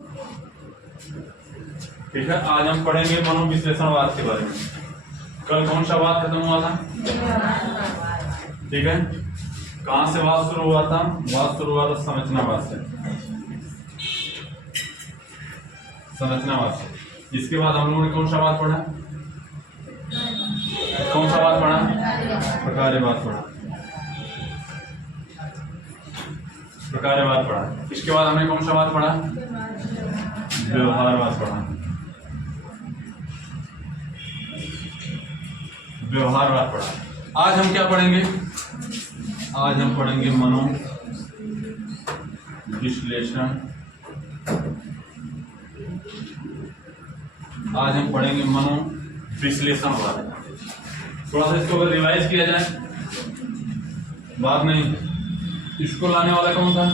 ठीक है, आज हम पढ़ेंगे मनोविश्लेषणवाद के बारे में। कल कौन सा वाद खत्म हुआ था? ठीक है, कहां से वाद शुरू हुआ था? वाद शुरू हुआ था संरचनावाद से। संरचनावाद से। इसके बाद हम लोगों ने कौन सा वाद पढ़ा? कौन सा वाद पढ़ा? प्रकार्यवाद पढ़ा। प्रकार्यवाद पढ़ा। इसके बाद हमने कौन सा वाद पढ़ा? व्यवहारवाद पढ़ा। व्यवहारवाद पढ़ा। आज हम क्या पढ़ेंगे? आज हम पढ़ेंगे मनो विश्लेषण। आज हम पढ़ेंगे मनो विश्लेषणवाद। थोड़ा सा इसको अगर रिवाइज किया जाए, बात नहीं, इसको लाने वाला कौन था?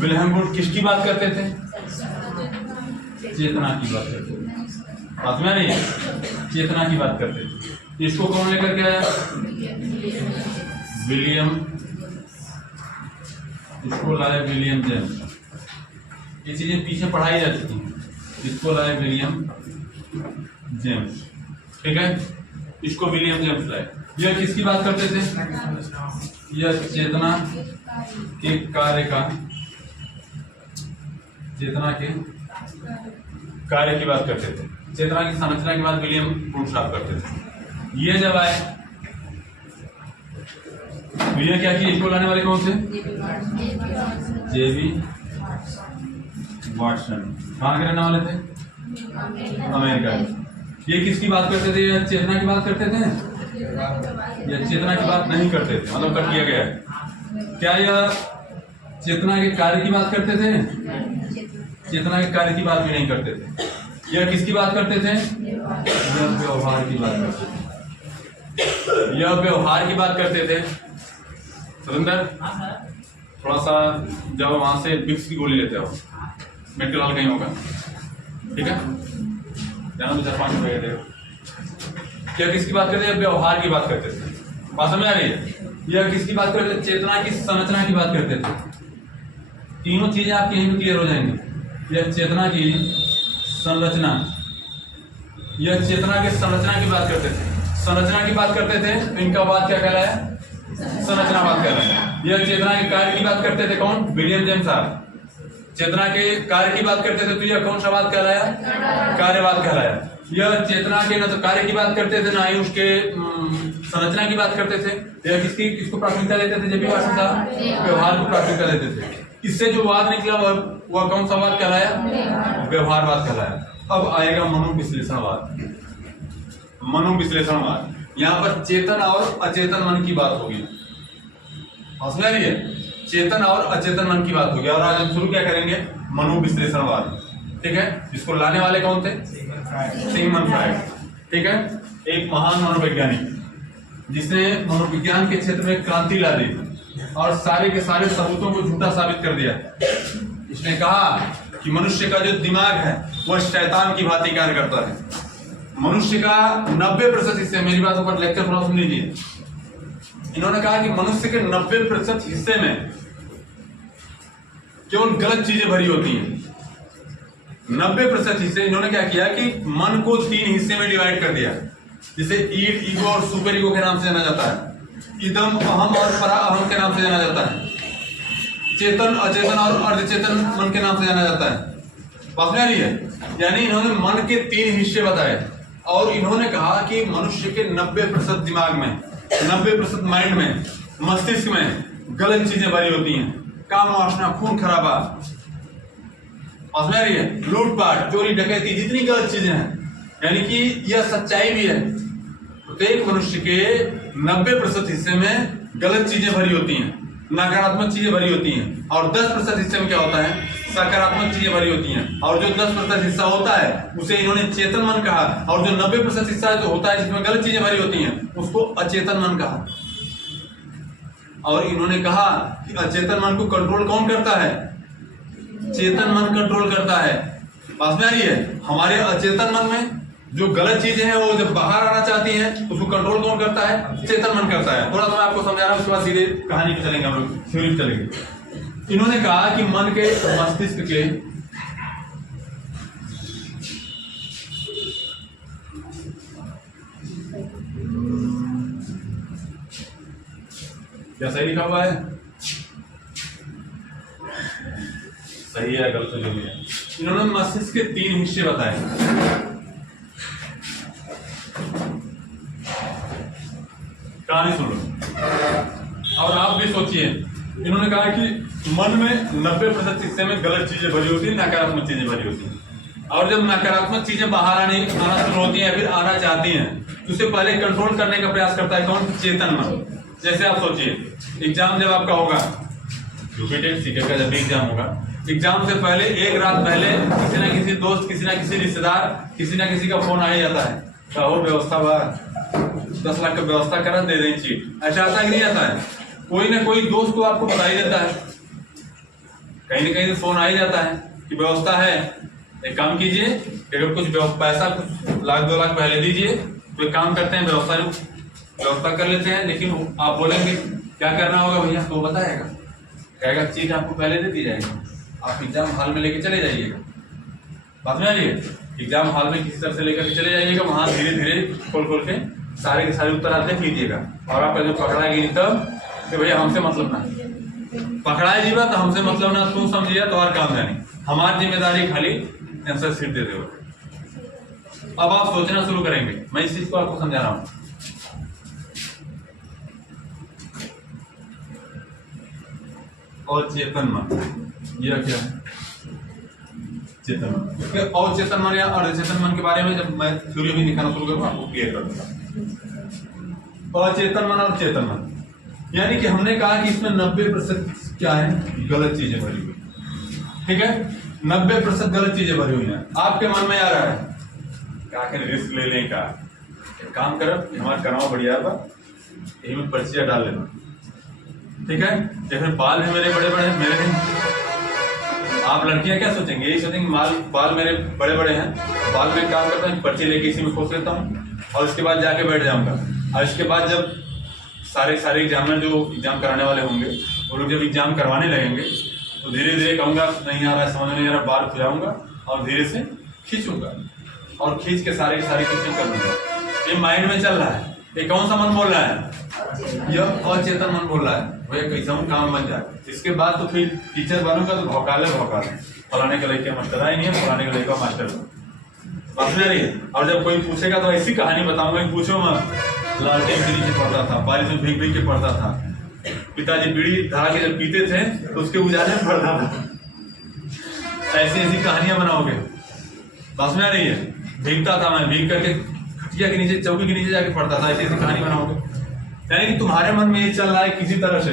विल्हेम वुंड किसकी बात करते थे? चेतना की बात करते थे। बात में नहीं, चेतना की बात करते थे। इसको कौन लेकर के आया? विलियम। इसको लाए विलियम जेम्स। ये चीजें पीछे पढ़ाई जा चुकी हैं। इसको लाए विलियम जेम्स। ठीक है, इसको विलियम जेम्स लाए। यह किसकी बात करते थे? यह चेतना के कार्य का, चेतना के कार्य की बात करते थे। चेतना की संरचना की बात विलियम वुंड साहब करते थे। ये जब आए, विलियम क्या किया? इसको लाने वाले कौन थे? जेबी वाटसन। कहाँ के रहने वाले थे? अमेरिका। ये किसकी बात करते थे? ये चेतना की बात करते थे? ये चेतना की बात नहीं करते थे, मतलब कट किया गया है। क्या यह चेतना के कार्य की बात करते थे? चेतना के कार्य की बात भी नहीं करते थे। यह किसकी बात करते थे? यह व्यवहार की बात करते थे। यह व्यवहार की बात करते थे। सुरेंद्र, थोड़ा सा जब वहां से विक्स की गोली लेते हो, मेडिकल हॉल कहीं होगा, ठीक है, जाना तो 4-5 रुपए दे। क्या किसकी बात करते थे? व्यवहार की बात करते थे। बात समझ आ रही है? यह किसकी बात करते थे? चेतना की संरचना की बात करते थे। तीनों चीजें आपकी यहीं क्लियर हो जाएंगी। यह चेतना की संरचना, यह चेतना की संरचना की बात करते थे। संरचना की बात करते थे, इनका बात क्या कहलाया? संरचनावाद कहलाया। यह चेतना के कार्य की बात करते थे। कौन? विलियम जेम्स साहब। चेतना के कार्य की बात करते थे, तो यह कौन सा वाद कहलाया? कार्यवाद कहलाया। यह चेतना के न तो कार्य की बात करते थे, ना ही उसके संरचना की बात करते थे। यह किसको प्राथमिकता देते थे? जेबी वाटसन साहब व्यवहार को प्राथमिकता देते थे। इससे जो वाद निकला वह कौन सा वाद कहलाया? व्यवहारवाद कहलाया। अब आएगा मनोविश्लेषणवाद। मनोविश्लेषणवाद, यहाँ पर चेतन और अचेतन मन की बात होगी। समझ रही है? चेतन और अचेतन मन की बात होगी। और आज हम शुरू क्या करेंगे? मनोविश्लेषणवाद। ठीक है, इसको लाने वाले कौन थे? Sigmund Freud. ठीक है, एक महान मनोवैज्ञानिक जिसने मनोविज्ञान के क्षेत्र में क्रांति ला दी और सारे के सारे सबूतों को झूठा साबित कर दिया। इसने कहा कि मनुष्य का जो दिमाग है वह शैतान की भांति कार्य करता है। मनुष्य का 90% हिस्से, मेरी बात ऊपर लेक्चर थोड़ा सुन लीजिए। इन्होंने कहा कि मनुष्य के 90% हिस्से में केवल गलत चीजें भरी होती हैं। 90% हिस्से इन्होंने क्या किया कि मन को 3 हिस्से में डिवाइड कर दिया, जिसे ईड, ईगो और सुपर ईगो के नाम से जाना जाता है। इदम, अहम और परा अहम के नाम से जाना जाता है। चेतन, अचेतन और अर्धचेतन मन के नाम से जाना जाता है। बात में आ रही है? यानी इन्होंने मन के 3 हिस्से बताए और इन्होंने कहा कि मनुष्य के 90% दिमाग में, 90% माइंड में, मस्तिष्क में गलत चीजें भरी होती हैं। काम वासना, खून खराबा, समझ रही है, लूटपाट, चोरी डकैती, जितनी गलत चीजें हैं, यानी कि यह सच्चाई भी है। प्रत्येक मनुष्य के 90% हिस्से में गलत चीजें भरी होती हैं, नकारात्मक चीजें भरी होती हैं, और 10% हिस्से में क्या होता है? सकारात्मक चीजें भरी होती हैं। और जो 10% हिस्सा होता है उसे इन्होंने चेतन मन कहा, और जो 90% हिस्सा जो होता है जिसमें गलत चीजें भरी होती हैं उसको अचेतन मन कहा। और इन्होंने कहा कि अचेतन मन को कंट्रोल कौन करता है? चेतन मन कंट्रोल करता है। बात में आ रही है? हमारे अचेतन मन में जो गलत चीजें हैं वो जब बाहर आना चाहती हैं उसको कंट्रोल कौन करता है? चेतन मन करता है। थोड़ा सा मैं आपको समझा रहा हूँ, उसके बाद सीधे कहानी पे चलेंगे, हम लोग थ्योरी पे चलेंगे। इन्होंने कहा कि मन के मस्तिष्क के क्या सही लिखा हुआ है? सही है गलत जो भी है। इन्होंने मस्तिष्क के 3 हिस्से बताए। कहानी सुन लो और आप भी सोचिए। इन्होंने कहा कि मन में 90% हिस्से में गलत चीजें भरी होती है, नकारात्मक चीजें भरी होती हैं। और जब नकारात्मक चीजें बाहर आना शुरू होती हैं, फिर आना चाहती हैं, तो उससे पहले कंट्रोल करने का प्रयास करता है कौन? चेतन मन। जैसे आप सोचिए, एग्जाम जब आपका होगा, यूपीटेट सीखे का जब भी एग्जाम होगा, एग्जाम से पहले एक रात पहले किसी ना किसी दोस्त, किसी ना किसी रिश्तेदार, किसी ना किसी का फोन आ ही जाता है, कहो व्यवस्था बा 10 लाख का व्यवस्था करा, दे दें चीट। ऐसा आता है कि नहीं आता है? कोई ना कोई दोस्त को आपको बता ही देता है, कहीं ना कहीं से फोन आ ही जाता है कि व्यवस्था है, एक काम कीजिए, अगर कुछ पैसा कुछ लाख 2 लाख पहले दीजिए, तो एक काम करते हैं, व्यवस्था कर लेते हैं। लेकिन आप बोलेंगे क्या करना होगा भैया, तो बताएगा, कहेगा चीज आपको पहले दे दी जाएगी, आप एग्जाम हॉल में लेके चले जाइएगा। बात में आ रही है? एग्जाम हॉल में किसी तरह से लेकर के चले जाइएगा, वहां धीरे धीरे खोल के सारे के सारे उत्तर आप देख लीजिएगा। और आपका जो पकड़ाएगी तब कि भैया हमसे मतलब ना, पकड़ाए जीवा तो हमसे मतलब ना, तू समझिए तो और काम नहीं, हमारी जिम्मेदारी खाली आंसर सीट दे दो। अब आप सोचना शुरू करेंगे, मैं इस चीज को आपको समझा रहा हूं। और चेतन मन, यह क्या है? चेतन मन, और चेतन मन या अचेतन मन के बारे में जब मैं थ्योरी भी निकालना शुरू करूंगा आपको क्लियर कर दूंगा। अचेतन मन और चेतन मन, यानी कि हमने कहा कि इसमें 90% क्या है? गलत चीजें भरी हुई। ठीक है, 90% गलत चीजें भरी हुई हैं। आपके मन में आ रहा है क्या रिस्क ले लें, का एक काम करो, हमारा कराओ बढ़िया बा, यही में पर्चियां डाल लेना। ठीक है, जैसे बाल भी मेरे बड़े बड़े हैं, मेरे नहीं। आप लड़कियां क्या सोचेंगे? यही सोचेंगे बाल मेरे बड़े बड़े हैं, बाल में काम करता हूँ, पर्ची लेके इसी में खोस लेता हूँ और उसके बाद जाके बैठ जाऊंगा। और इसके बाद जब सारे एग्जामिनर जो एग्जाम कराने वाले होंगे वो लोग जब एग्जाम करवाने लगेंगे तो धीरे धीरे कहूंगा नहीं आ रहा है, समझ नहीं आ रहा, बाल खुजाऊंगा और धीरे से खींचूंगा और खींच के सारी कोशिश कर लूंगा। ये माइंड में चल रहा है। ये कौन सा मन बोल रहा है? यह अचेतन मन बोल रहा है भैया कैसा काम बन जाए। इसके बाद तो फिर टीचर बनूंगा तो भौकाले फलाने का लड़का मास्टर आई नहीं है, फलाने का लड़का मास्टर बन रही है। और जब कोई पूछेगा तो ऐसी कहानी बताऊंगा, पूछो मत, लालटेन के नीचे पढ़ता था, बारिश में भीग भीग के पढ़ता था, पिताजी बीड़ी धरा के जब पीते थे तो उसके उजाले में पढ़ता था। ऐसी कहानियां बनाओगे, बस में आ रही है? भीगता था मैं, भीग करके खटिया के नीचे, चौकी के नीचे जाके पढ़ता था, ऐसी कहानी बनाओगे। यानी कि तुम्हारे मन में ये चल रहा है किसी तरह से।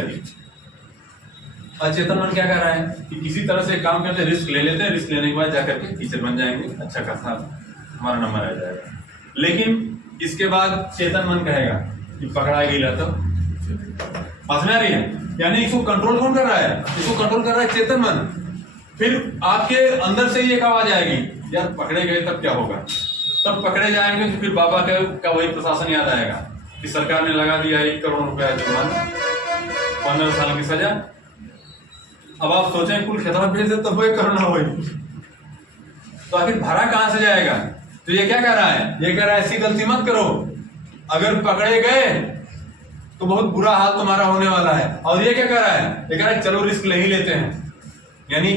अचेतन मन क्या कर रहा है कि किसी तरह से काम करते, रिस्क ले लेते हैं, रिस्क लेने के बाद जाकर के टीचर बन जाएंगे, अच्छा खासा हमारा नंबर आ जाएगा। लेकिन इसके बाद चेतन मन कहेगा कि पकड़ा गया तो पास में आ रही है। यानी इसको कंट्रोल कौन कर रहा है? इसको कंट्रोल कर रहा है चेतन मन। फिर आपके अंदर से एक आवाज आएगी, यार पकड़े गए तब क्या होगा? तब पकड़े जाएंगे तो फिर बाबा का वही प्रशासन याद आएगा कि सरकार ने लगा दिया 1 करोड़ रुपया जुर्माना, 15 साल की सजा। अब आप सोचें कुल खेतवा भेज दे तब वो 1 करोड़ ना हो, तो आखिर भरा कहां से जाएगा? तो ये क्या कह रहा है? ये कह रहा है ऐसी गलती मत करो, अगर पकड़े गए तो बहुत बुरा हाल तुम्हारा होने वाला है। और ये क्या कह रहा है? ये कह रहा है चलो रिस्क ले ही लेते हैं। यानी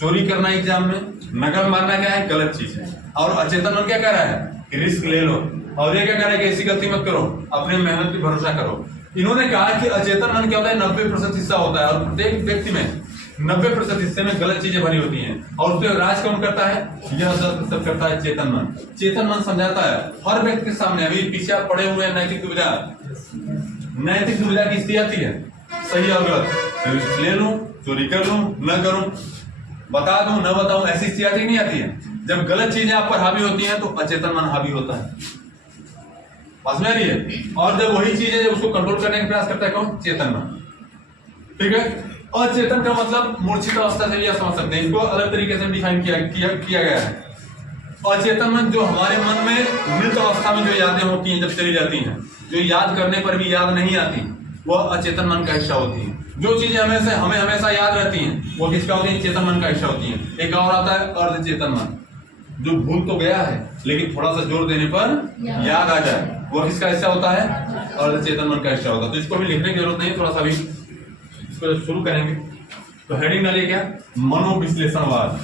चोरी करना एग्जाम में, नकल मारना क्या है? गलत चीज है। और अचेतन मन क्या कह रहा है कि रिस्क ले लो। और ये क्या कह रहा है कि ऐसी गलती मत करो, अपने मेहनत पे भरोसा करो। इन्होंने कहा कि अचेतन मन क्या होता है? 90% हिस्सा होता है और प्रत्येक व्यक्ति में 90% हिस्से में गलत चीजें भरी होती हैं। और उस पर राज कौन करता है? यह 10% करता है चेतन मन। चेतन मन समझाता है हर व्यक्ति के सामने। अभी पीछे आप पड़े हुए हैं नैतिक दुविधा की स्थिति आती है, सही और गलत, ले लूं, चोरी कर लूं, न करूं, बता दूं, न बताऊं, ऐसी स्थिति नहीं आती है। जब गलत चीजें आप पर हावी होती हैं तो अचेतन मन हावी होता है, समझ में आ रही है? और जब वही चीजें जब उसको कंट्रोल करने का प्रयास करता है कौन? चेतन मन। ठीक है, अचेतन का मतलब मूर्छित अवस्था से यह समझ सकते हैं। इसको अलग तरीके से डिफाइन किया गया है। अचेतन मन जो हमारे मन में मृत अवस्था में जो यादें होती हैं, जब चली जाती हैं, जो याद करने पर भी याद नहीं आती, वह अचेतन मन का हिस्सा होती है। जो चीजें हमें हमेशा याद रहती हैं, वो किसका होती है? चेतन मन का हिस्सा होती है। एक और आता है अर्ध चेतन मन, जो भूल तो गया है लेकिन थोड़ा सा जोर देने पर याद आ जाए, वो किसका हिस्सा होता है? अर्ध चेतन मन का हिस्सा होता है। तो इसको भी लिखने की जरूरत नहीं, थोड़ा सा भी इसको शुरू करेंगे। तो हेडिंग डालिए क्या? मनोविश्लेषणवाद।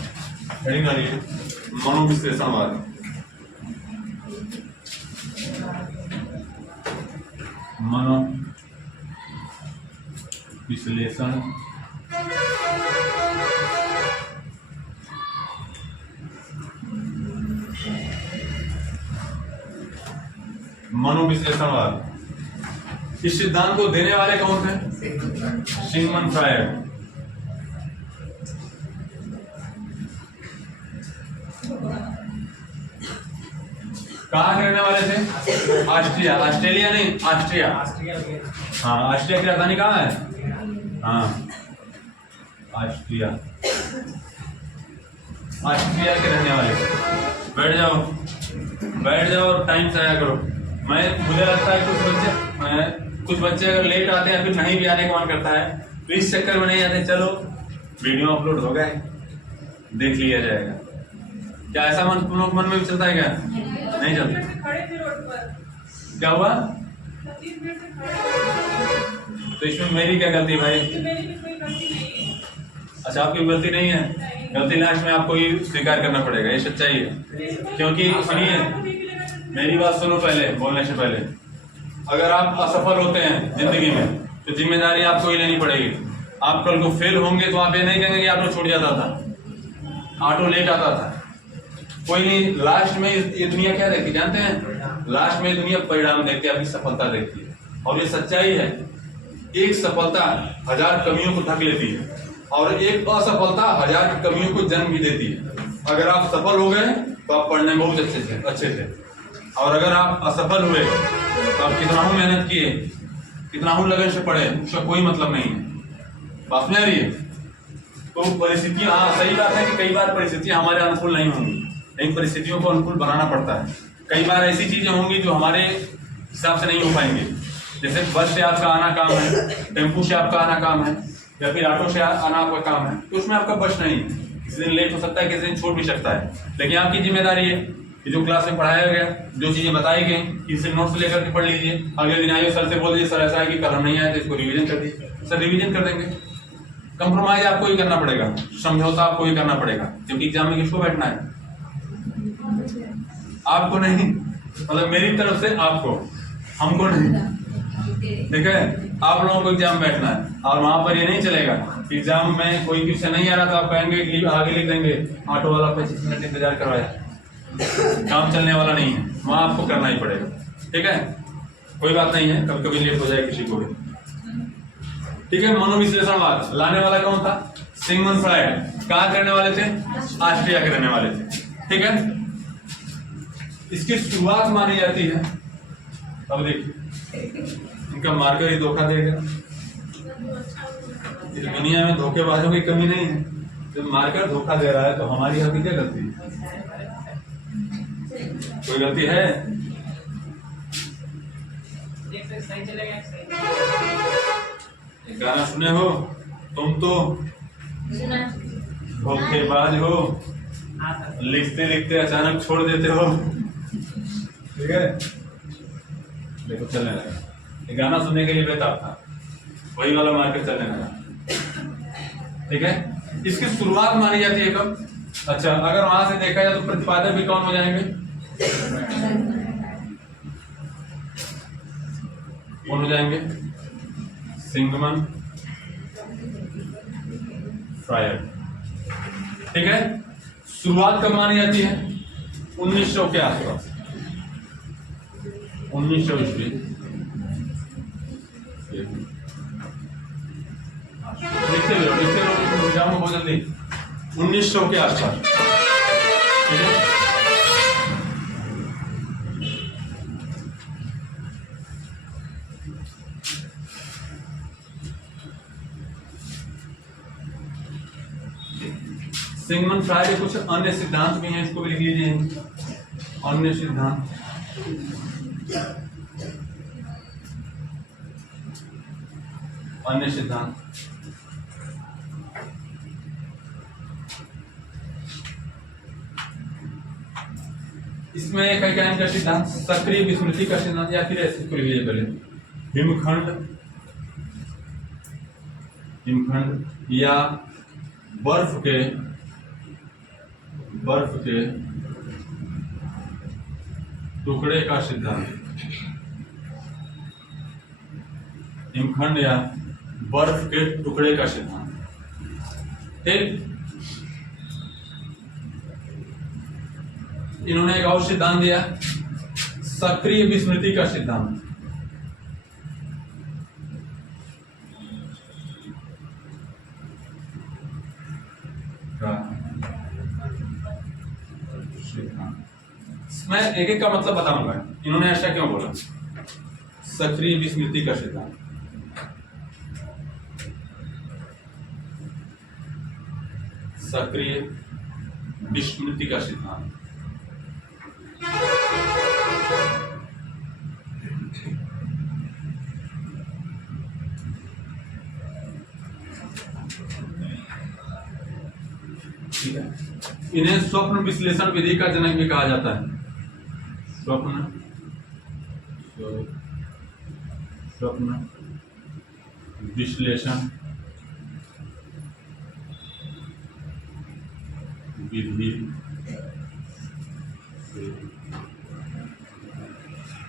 हेडिंग डालिए मनोविश्लेषणवाद। मनो विश्लेषण मनोविश्लेषणवाद। इस सिद्धांत को देने वाले कौन थे? Sigmund Freud. कहाँ के रहने वाले थे? ऑस्ट्रिया। ऑस्ट्रेलिया नहीं, ऑस्ट्रिया। हाँ, ऑस्ट्रिया की राजधानी कहाँ है? हाँ, ऑस्ट्रिया। ऑस्ट्रिया के रहने वाले। बैठ जाओ, बैठ जाओ और टाइम से आया करो। मुझे लगता है कुछ बच्चे अगर लेट आते हैं, फिर नहीं भी आने का मन करता है, तो इस चक्कर में नहीं आते। चलो वीडियो अपलोड हो गए, देख लिया जाएगा। क्या ऐसा मन में भी चलता है क्या? नहीं चलता। क्या हुआ? तो इसमें मेरी क्या गलती भाई? अच्छा, आपकी गलती नहीं है। गलती लास्ट में आपको ही स्वीकार करना पड़ेगा, ये सच्चाई है। क्योंकि सुनिए, मेरी बात सुनो पहले, बोलने से पहले। अगर आप असफल होते हैं जिंदगी में, तो जिम्मेदारी आपको ही लेनी पड़ेगी। आप कल को फेल होंगे तो आप ये नहीं कहेंगे कि ऑटो छूट जाता था, ऑटो लेट आता था। कोई नहीं, लास्ट में ये दुनिया क्या देखती जानते हैं? लास्ट में दुनिया परिणाम देखती है, आपकी सफलता देखती है। और ये सच्चाई है, एक सफलता 1000 कमियों को ढक लेती है, और एक असफलता 1000 कमियों को जन्म भी देती है। अगर आप सफल हो गए तो आप पढ़ने में बहुत अच्छे थे, और अगर आप असफल हुए तो आप कितना हूँ मेहनत किए, कितना हूँ लगन से पढ़े, उसका कोई मतलब नहीं है। बात में आ रही है? तो परिस्थितियां, हाँ सही बात है कि कई बार परिस्थितियां हमारे अनुकूल नहीं होंगी, लेकिन परिस्थितियों को अनुकूल बनाना पड़ता है। कई बार ऐसी चीजें होंगी जो हमारे हिसाब से नहीं हो पाएंगे। जैसे बस से आपका आना काम है, टेम्पू से आपका आना काम है, या फिर ऑटो से आना आपका काम है, तो उसमें आपका बस नहीं है। किसी दिन लेट हो सकता है, किसी दिन छूट भी सकता है, लेकिन आपकी जिम्मेदारी है कि जो क्लास में पढ़ाया गया, जो चीजें बताई गई, किसी नोट्स लेकर के पढ़ लीजिए। अगले दिन आइए, सर से बोल दीजिए, सर ऐसा है कि कल हम नहीं आए तो इसको रिवीजन कर दीजिए, सर रिवीजन कर देंगे। कंप्रोमाइज आपको ही करना पड़ेगा, समझौता आपको ही करना पड़ेगा, क्योंकि एग्जाम में किसको बैठना है? आपको नहीं, मतलब मेरी तरफ से आपको, हमको नहीं। ठीक है, आप लोगों को एग्जाम बैठना है, और वहां पर ये नहीं चलेगा एग्जाम में कोई क्वेश्चन नहीं आ रहा तो आप कहेंगे आगे लिख देंगे, ऑटो वाला 25 मिनट इंतजार करवाया। काम चलने वाला नहीं है, वहां आपको करना ही पड़ेगा। ठीक है, कोई बात नहीं है, कभी कभी लेट हो जाए किसी को भी। ठीक है, मनोविश्लेषणवाद लाने वाला कौन था? Sigmund Freud. कहाँ करने वाले थे? ऑस्ट्रिया के रहने वाले थे। ठीक है, इसकी शुरुआत मानी जाती है, अब देखिए इनका मार्कर ही धोखा देगा। इस दुनिया में धोखेबाजों की कमी नहीं है, जब मार्कर धोखा दे रहा है तो हमारी यहाँ की क्या गलती है? कोई गलती है? गाना सुने हो तुम तो धोखेबाज हो, लिखते लिखते अचानक छोड़ देते हो। ठीक है, देखो चलने लगा, ये गाना सुनने के लिए बेताब था, वही वाला मार्केट चलने लगा। ठीक है, इसकी शुरुआत मानी जाती है कब? अच्छा, अगर वहां से देखा जाए तो प्रतिपादक भी कौन हो जाएंगे? कौन हो जाएंगे? Sigmund Freud. ठीक है, शुरुआत कब मानी जाती है? 1900 के आसपास, 1900 ईस्वी। लिखते रहो बहुत जल्दी, 1900 के आसपास। ठीक है, सिगमंड फ्रायड के कुछ अन्य सिद्धांत भी हैं, इसको भी लिख लीजिए। अन्य सिद्धांत। अन्य सिद्धांत इसमें एक है क्या इनका सिद्धांत, सक्रिय विस्मृति का सिद्धांत, या फिर ऐसे को लिखिए पहले, हिमखंड या बर्फ के टुकड़े का सिद्धांत। हिमखंड या बर्फ के टुकड़े का सिद्धांत। ठीक, इन्होंने एक और सिद्धांत दिया, सक्रिय विस्मृति का सिद्धांत। मैं एक एक का मतलब बताऊंगा इन्होंने ऐसा क्यों बोला। सक्रिय विस्मृति का सिद्धांत, सक्रिय विस्मृति का सिद्धांत। ठीक है, इन्हें स्वप्न विश्लेषण विधि का जनक भी कहा जाता है। स्वप्न विश्लेषण विधि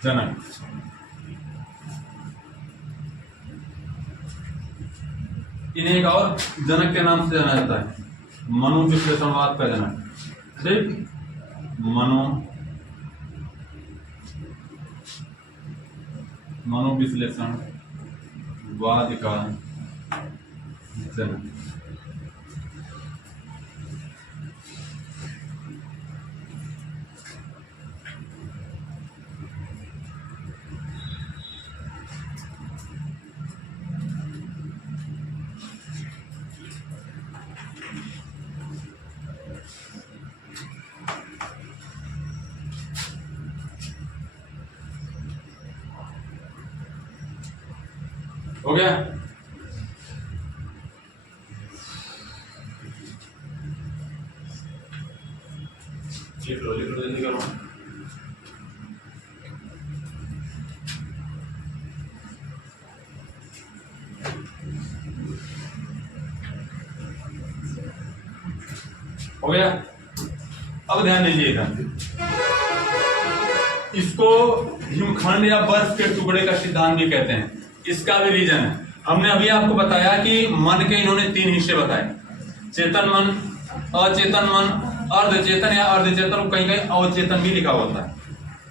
जनक। इन्हें एक और जनक के नाम से जाना जाता है, मनोविश्लेषणवाद का जनक। ठीक, मनोविश्लेषणवाद का जनक। हो गया? लिख लो जल्दी करो। हो गया? अब ध्यान दीजिएगा, इसको हिमखंड या बर्फ के टुकड़े का सिद्धांत भी कहते हैं। इसका भी रीजन है, हमने अभी आपको बताया कि मन के इन्होंने 3 हिस्से बताए, चेतन मन, अचेतन मन, अर्धचेतन या अर्धचेतन, कहीं कहीं अवचेतन भी लिखा होता है।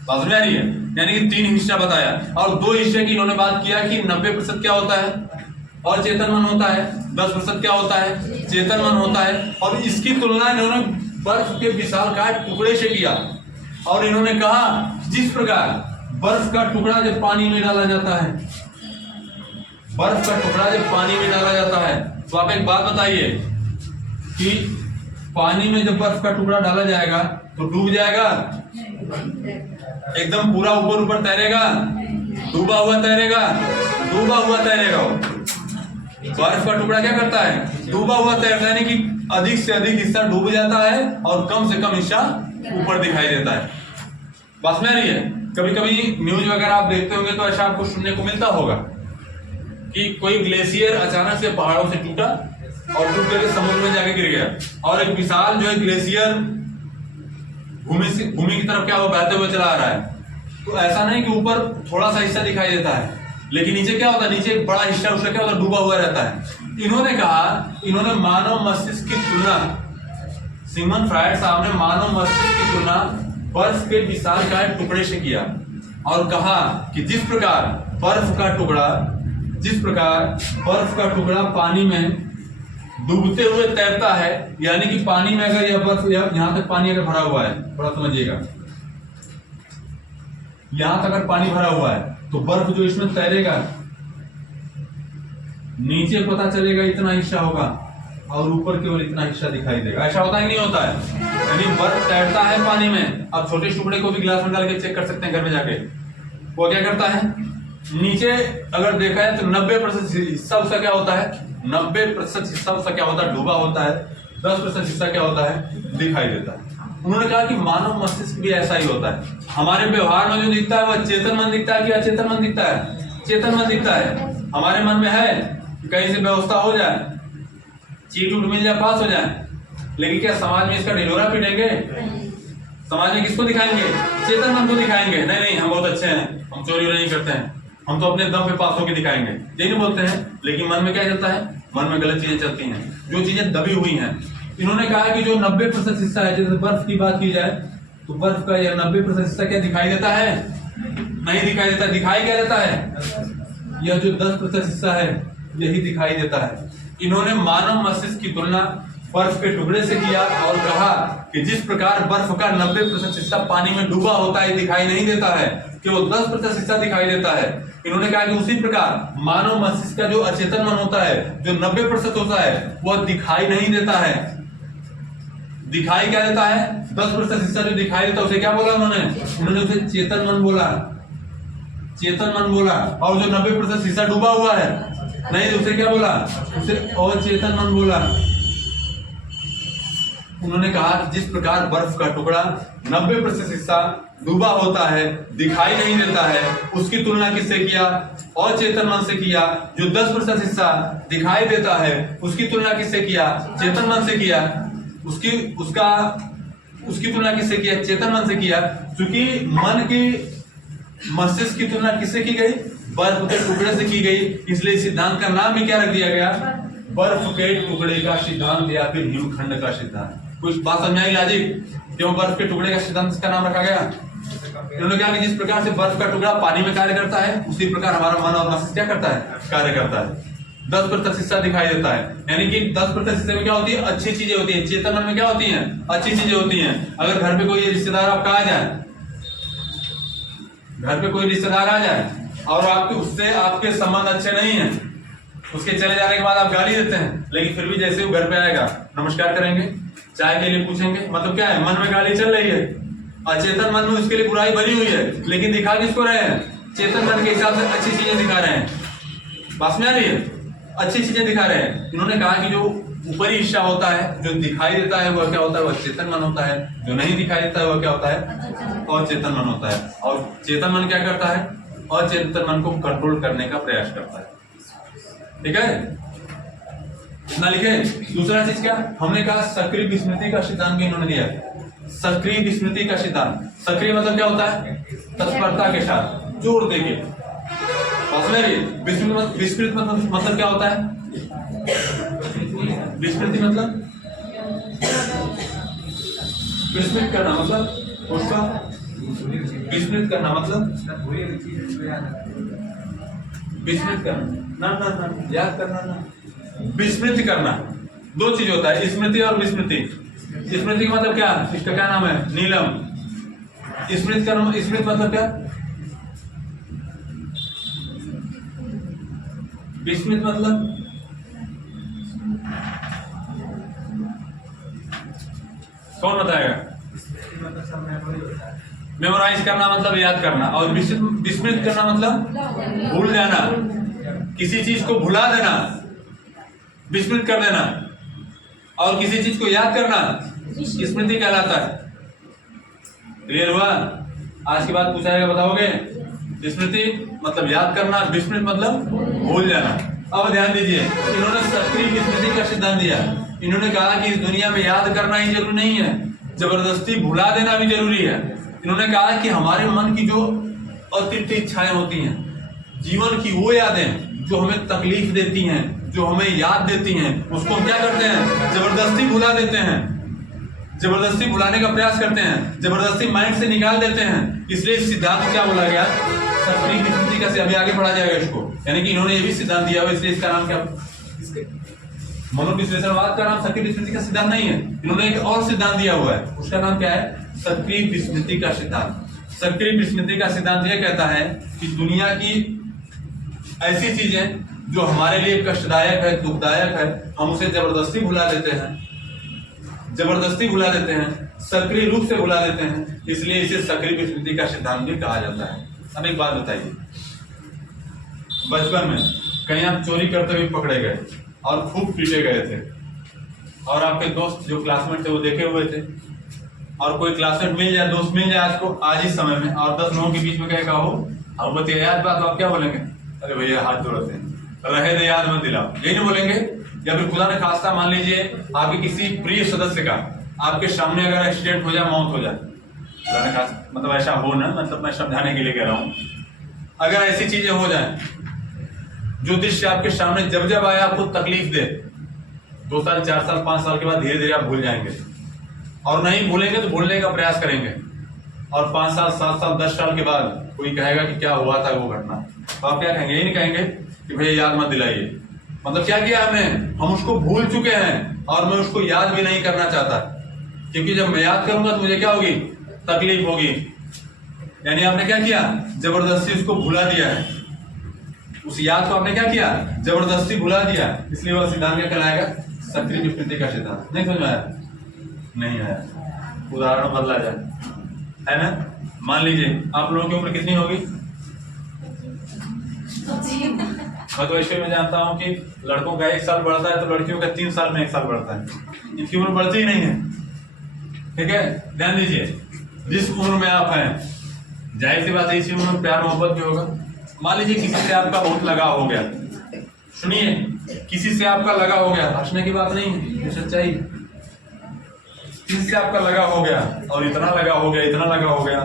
समझ में आ रही है? यानी कि 3 हिस्सा बताया, और 2 हिस्से की इन्होंने बात किया कि 90% क्या होता है, अचेतन मन होता है, 10% क्या होता है, चेतन मन होता है। और इसकी तुलना इन्होंने बर्फ के विशालकाय टुकड़े से किया, और इन्होंने कहा जिस प्रकार बर्फ का टुकड़ा जब पानी में डाला जाता है, बर्फ का टुकड़ा जब पानी में डाला जाता है, तो आप एक बात बताइए कि पानी में जब बर्फ का टुकड़ा डाला जाएगा तो डूब जाएगा, एकदम पूरा ऊपर ऊपर तैरेगा, डूबा हुआ तैरेगा, डूबा हुआ तैरेगा। बर्फ का टुकड़ा क्या करता है, डूबा हुआ तैरता है, यानी कि अधिक से अधिक हिस्सा डूब जाता है और कम से कम हिस्सा ऊपर दिखाई देता है। बस में आ रही है? कभी कभी न्यूज वगैरह आप देखते होंगे तो ऐसा आपको सुनने को मिलता होगा कि कोई ग्लेशियर अचानक से पहाड़ों से टूटा और टूट करके समुद्र में जाके गिर गया, और एक विशाल जो है ग्लेशियर भूमि की तरफ क्या वो बहते हुए चला आ रहा है। तो ऐसा नहीं कि ऊपर थोड़ा सा हिस्सा दिखाई देता है, लेकिन नीचे क्या होता है, नीचे एक बड़ा हिस्सा उसका क्या होता है, डूबा हुआ रहता है। इन्होंने कहा, इन्होंने मानव मस्तिष्क की तुलना, सिगमंड फ्रायड साहब ने मानव मस्तिष्क की तुलना बर्फ के विशालकाय टुकड़े से किया, और कहा कि जिस प्रकार बर्फ का टुकड़ा पानी में डूबते हुए तैरता है, यानी कि पानी में अगर यह बर्फ, यहां तक पानी अगर भरा हुआ है, थोड़ा समझिएगा, यहां तक अगर पानी भरा हुआ है तो बर्फ जो इसमें तैरेगा, नीचे पता चलेगा इतना हिस्सा होगा, और ऊपर केवल इतना हिस्सा दिखाई देगा। ऐसा होता है कि नहीं होता है? यानी बर्फ तैरता है पानी में। अब छोटे टुकड़े को भी गिलास में डाल के चेक कर सकते हैं घर में जाके। वो क्या करता है, नीचे अगर देखा है तो 90% हिस्सा उसका क्या होता है, 90% हिस्सा उसका क्या होता है, डूबा होता है। 10% हिस्सा क्या होता है, दिखाई देता है। उन्होंने कहा कि मानव मस्तिष्क भी ऐसा ही होता है। हमारे व्यवहार में जो दिखता है वह चेतन मन दिखता है कि अचेतन मन दिखता है? चेतन मन दिखता है। हमारे मन में है कि कहीं से व्यवस्था हो जाए, चीट उट मिल जाए, पास हो जाए, लेकिन क्या समाज में इसका ढिढोरा पीटेंगे? समाज में किसको दिखाएंगे? चेतन मन को दिखाएंगे। नहीं नहीं, हम बहुत अच्छे हैं, हम चोरी नहीं करते हैं, हम तो अपने दम पे पास होकर दिखाएंगे, यही नहीं बोलते हैं। लेकिन मन में क्या चलता है? मन में गलत चीजें चलती हैं, जो चीजें दबी हुई हैं। इन्होंने कहा कि जो 90% हिस्सा है, जैसे बर्फ की बात की जाए तो बर्फ का यह 90% हिस्सा क्या दिखाई देता है? नहीं दिखाई देता। दिखाई क्या देता है? यह जो 10% हिस्सा है यही दिखाई देता है। इन्होंने मानव मस्तिष्क की तुलना बर्फ के टुकड़े से किया और कहा कि जिस प्रकार बर्फ का 90% हिस्सा पानी में डूबा होता है, दिखाई नहीं देता है, केवल 10% हिस्सा दिखाई देता है। इन्होंने कहा कि उसी प्रकार मानव मस्तिष्क का जो अचेतन मन होता है, जो 90% होता है, वह दिखाई नहीं देता है। दिखाई क्या देता है? 10% हिस्सा जो दिखाई देता है उसे क्या बोला उन्होंने उसे चेतन मन बोला। चेतन मन बोला। और जो 90% हिस्सा डूबा हुआ है, नहीं, उसे क्या बोला? उसे अचेतन मन बोला। उन्होंने कहा कि जिस प्रकार बर्फ का टुकड़ा 90% हिस्सा डूबा होता है, दिखाई नहीं देता है, उसकी तुलना किससे किया? अचेतन मन से किया। जो 10% हिस्सा दिखाई देता है उसकी तुलना किससे किया? चेतन मन से किया। उसकी तुलना किससे किया? चेतन मन से किया। क्योंकि मन की मस्तिष्क की तुलना किससे की गई? बर्फ के टुकड़े से की गई। इसलिए सिद्धांत का नाम भी क्या रख दिया गया? बर्फ के टुकड़े का सिद्धांत या फिर हिमखंड का सिद्धांत। कुछ बात समझ आई लॉजिक? क्यों बर्फ के टुकड़े का सिद्धांत इसका नाम रखा गया? इन्होंने कहा कि जिस प्रकार से बर्फ का टुकड़ा पानी में कार्य करता है, उसी प्रकार हमारा मन और मस्तिष्क क्या करता है? कार्य करता है। 10% हिस्सा दिखाई देता है, यानी कि 10% हिस्से में क्या होती है? अच्छी चीजें होती है। चेतन मन में क्या होती है? अच्छी चीजें होती हैं। अगर घर पे कोई रिश्तेदार आपका आ जाए, घर पे कोई रिश्तेदार आ जाए और आपके उससे आपके संबंध अच्छे नहीं है, उसके चले जाने के बाद आप गाली देते हैं, लेकिन फिर भी जैसे वो घर पे आएगा नमस्कार करेंगे, चाय के लिए पूछेंगे, मतलब क्या है? मन में गाली चल रही है, अचेतन मन में उसके लिए बुराई भरी हुई है, लेकिन दिखा किसको रहे हैं? चेतन मन के हिसाब से अच्छी चीजें दिखा रहे हैं। बात में आ रही है? अच्छी चीजें दिखा रहे हैं। इन्होंने कहा कि जो ऊपरी हिस्सा होता है, जो दिखाई देता है, वह क्या होता है? वह चेतन मन होता है। जो नहीं दिखाई देता है वह क्या होता है? अचेतन मन होता है। और चेतन मन क्या करता है? अचेतन मन को कंट्रोल करने का प्रयास करता है। ठीक है, इतना लिखे। दूसरा चीज क्या हमने कहा? सक्रिय विस्मृति का सिद्धांत भी इन्होंने दिया। सक्रिय विस्मृति का सिद्धांत। सक्रिय मतलब क्या होता है? तत्परता के साथ, जोर देके। विस्मृत मतलब क्या होता है? विस्मृति मतलब विस्मृत करना, मतलब उसका विस्मृत करना, मतलब विस्मृत करना ना, याद करना ना, विस्मृत करना। दो चीज होता है, स्मृति और विस्मृति। स्मृति का मतलब क्या? इसका क्या नाम है? नीलम। स्मृत करना, स्मृत मतलब क्या? विस्मृत मतलब कौन बताएगा? मेमोराइज करना मतलब याद करना, और विस्मृत करना मतलब भूल जाना, किसी चीज को भुला देना, विस्मृत कर देना। और किसी चीज को याद करना स्मृति कहलाता है। क्लियर हुआ? आज की बात पूछा जाएगा, बताओगे? स्मृति मतलब याद करना, विस्मृत मतलब भूल जाना। अब ध्यान दीजिए, इन्होंने सक्रिय विस्मृति का सिद्धांत दिया। इन्होंने कहा कि इस दुनिया में याद करना ही जरूरी नहीं है, जबरदस्ती भुला देना भी जरूरी है। इन्होंने कहा कि हमारे मन की जो अतिरिक्त इच्छाएं होती हैं, जीवन की वो यादें जो हमें तकलीफ देती हैं, जो हमें याद देती हैं, उसको हम क्या करते हैं? जबरदस्ती भुला देते हैं, जबरदस्ती भुलाने का प्रयास करते हैं, जबरदस्ती माइंड से निकाल देते हैं। इसलिए इस सिद्धांत को क्या बोला गया? सक्रिय विस्मृति का। अभी आगे पढ़ा जाएगा इसको। यानी कि इन्होंने ये भी सिद्धांत दिया हुआ, इसलिए इसका नाम क्या? मनोविश्लेषणवाद का नाम सक्रिय विस्मृति का सिद्धांत नहीं है। इन्होंने एक और सिद्धांत दिया हुआ है, उसका नाम क्या है? सक्रिय विस्मृति का सिद्धांत। सक्रिय विस्मृति का सिद्धांत यह कहता है कि दुनिया की ऐसी चीजें जो हमारे लिए कष्टदायक है, दुखदायक है, हम उसे जबरदस्ती भुला देते हैं, जबरदस्ती भुला देते हैं, सक्रिय रूप से भुला देते हैं। इसलिए इसे सक्रिय विस्मृति का सिद्धांत भी कहा जाता है। अब एक बात बताइए, बचपन में कहीं आप चोरी करते हुए पकड़े गए और खूब पीटे गए थे, और आपके दोस्त जो क्लासमेट थे वो देखे हुए थे, और कोई क्लासमेट मिल जाए, दोस्त मिल जाए आपको आज इस समय में, और 10 लोगों के बीच में कहेगा हो अब बताइए याद बात, तो आप क्या बोलेंगे? अरे भैया हाथ जोड़ते हैं, रहे दे याद मत दिलाओ, यही नहीं बोलेंगे? या फिर खुदा ने खास्ता मान लीजिए आपके किसी प्रिय सदस्य का आपके सामने अगर एक्सीडेंट हो जाए, मौत हो जाए, खुदा ने खास्ता मतलब ऐसा हो ना, मतलब मैं समझाने के लिए कह रहा हूँ, अगर ऐसी चीजें हो जाए जो दृश्य आपके सामने जब जब आए आपको तकलीफ दे, 2 साल 4 साल 5 साल के बाद धीरे धीरे आप भूल जाएंगे, और नहीं भूलेंगे तो भूलने का प्रयास करेंगे, और 5 साल 7 साल 10 साल के बाद कोई कहेगा कि क्या हुआ था वो घटना, तो आप क्या कहेंगे? यही नहीं कहेंगे कि भैया याद मत दिलाइए। मतलब क्या किया हमने? हम उसको भूल चुके हैं, और मैं उसको याद भी नहीं करना चाहता, क्योंकि जब मैं याद करूंगा तो मुझे क्या होगी? तकलीफ होगी। यानी आपने क्या किया? जबरदस्ती उसको भुला दिया है, उस याद को आपने क्या किया? जबरदस्ती भुला दिया। इसलिए वह सिद्धांत क्या कहलाएगा? सक्रिय विस्मृति का सिद्धांत। नहीं समझ में आया? नहीं आया? उदाहरण बदला जाए, है ना? मान लीजिए आप लोगों की उम्र कितनी होगी? मैं तो ऐसे में जानता हूँ कि लड़कों का 1 साल बढ़ता है तो लड़कियों का 3 साल में 1 साल बढ़ता है, इनकी उम्र बढ़ती ही नहीं है। ठीक है, ध्यान दीजिए, जिस उम्र में आप हैं, जाहिर सी बात है इसी उम्र में प्यार मोहब्बत भी होगा। मान लीजिए किसी से आपका बहुत लगाव हो गया, सुनिए, किसी से आपका लगाव हो गया, हंसने की बात नहीं है, ये सच्चाई। किसी से आपका लगाव हो गया, और इतना लगाव हो गया, इतना लगाव हो गया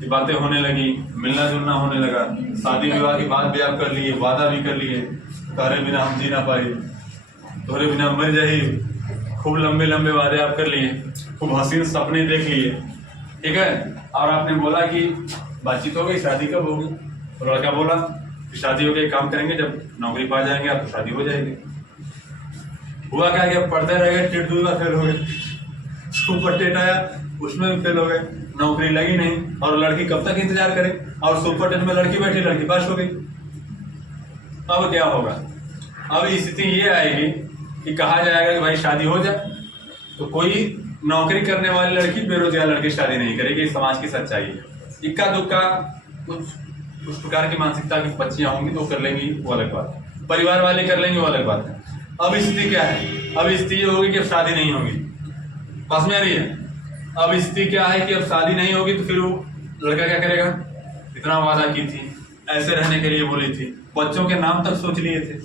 कि बातें होने लगी, मिलना जुलना होने लगा, शादी विवाह की बात भी आप कर लिए, वादा भी कर लिए, तारे बिना हम जी ना पाए, तोरे बिना मर जाए, खूब लंबे लंबे वादे आप कर लिए, खूब हसीन सपने देख लिए। ठीक है, और आपने बोला कि बातचीत हो गई, शादी कब होगी? तो लड़का बोला कि शादी हो गई, काम करेंगे, जब नौकरी पा जाएंगे आप तो शादी हो जाएगी। हुआ क्या कि अब पढ़ते रह गए, टेट 2 बार फेल हो गए, सुपर टेट आया उसमें भी फेल हो गए, नौकरी लगी नहीं, और लड़की कब तक इंतजार करे, और सुपर टेट में लड़की बैठी, लड़की पास हो गई। अब क्या होगा? अब स्थिति ये आएगी कि कहा जाएगा कि भाई शादी हो जाए, तो कोई नौकरी करने वाली लड़की बेरोजगार लड़की शादी नहीं करेगी, समाज की सच्चाई है। इक्का दुक्का कुछ उस प्रकार की मानसिकता की बच्चियां होंगी तो कर लेंगी, वो अलग बात है, परिवार वाले कर लेंगे, वो अलग बात है। अब स्थिति क्या है? अब स्थिति ये होगी कि अब शादी नहीं होगी, बस में आ रही है। अब स्थिति क्या है कि अब शादी नहीं होगी, तो फिर वो लड़का क्या करेगा? इतना वादा की थी, ऐसे रहने के लिए बोली थी, बच्चों के नाम तक सोच लिए थे,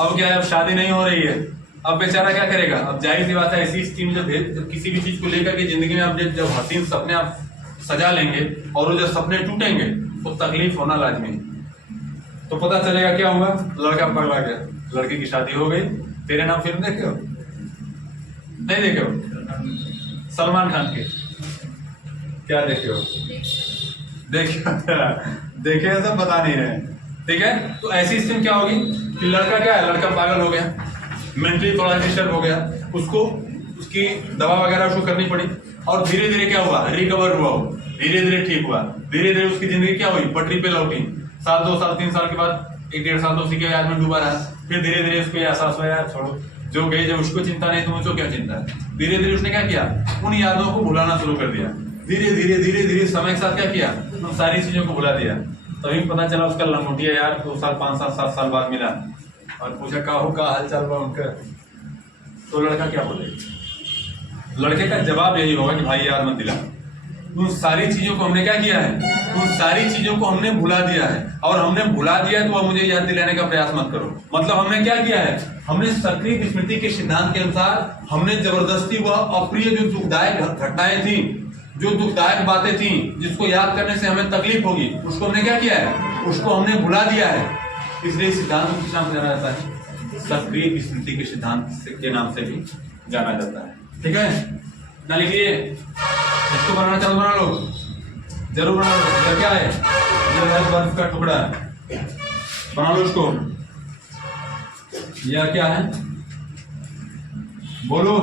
अब क्या है? अब शादी नहीं हो रही है, अब बेचारा क्या करेगा? अब जाहिर सी बात है ऐसी स्थिति में जब किसी भी चीज को लेकर के जिंदगी में आप जब हसीन सपने आप सजा लेंगे और वो जब सपने टूटेंगे तो तकलीफ होना लाजमी है। तो पता चलेगा क्या हुआ? लड़का पगला गया, लड़की की शादी हो गई। तेरे नाम फिल्म देखे हो? नहीं देखे हो? सलमान खान के क्या देखे हो? देखे सब बता नहीं रहे। ठीक है, तो ऐसी स्थिति क्या होगी कि लड़का क्या है? लड़का पागल हो गया, मेंटली थोड़ा डिस्टर्ब हो गया, उसको उसकी दवा वगैरह उसको करनी पड़ी, और धीरे धीरे क्या हुआ? रिकवर हुआ, धीरे धीरे ठीक हुआ, धीरे धीरे उसकी जिंदगी क्या हुई? पटरी पे लौटी। 1 2 साल 3 साल के बाद 1 1.5 साल तो उसी के याद में डूबा रहा, फिर धीरे धीरे उसको एहसास हुआ यार छोड़ो, जो गए, जब उसको चिंता नहीं तो मुझको क्या चिंता है। धीरे धीरे उसने क्या किया? उन यादों को भुलाना शुरू कर दिया, धीरे धीरे समय के साथ क्या किया? उन सारी चीजों को भुला दिया। तभी पता चला उसका लंगोटिया यार 2 साल 5 साल 7 साल बाद मिला और पूछा का हाल चाल हुआ उनका, तो लड़का क्या बोले? लड़के का जवाब यही होगा कि भाई याद मत दिला। उन सारी चीजों को हमने क्या किया है? उन सारी चीजों को हमने भुला दिया है, और हमने भुला दिया तो अब मुझे याद दिलाने का प्रयास मत करो। मतलब हमने क्या किया है? हमने सक्रिय विस्मृति के सिद्धांत के अनुसार हमने जबरदस्ती वह अप्रिय जो दुखदायक घटनाएं थी, जो दुखदायक बातें थी, जिसको याद करने से हमें तकलीफ होगी, उसको हमने क्या किया है? उसको हमने भुला दिया है। इसलिए सिद्धांत को किस नाम से जाना जाता है? सक्रिय विस्मृति के सिद्धांत के नाम से भी जाना जाता है। ठीक है ना? लिखिए, इसको बनाना चाहो बना लो, जरूर बना लो। यह क्या है? यह है बर्फ का टुकड़ा, बना लो इसको। यह क्या है? बोलो।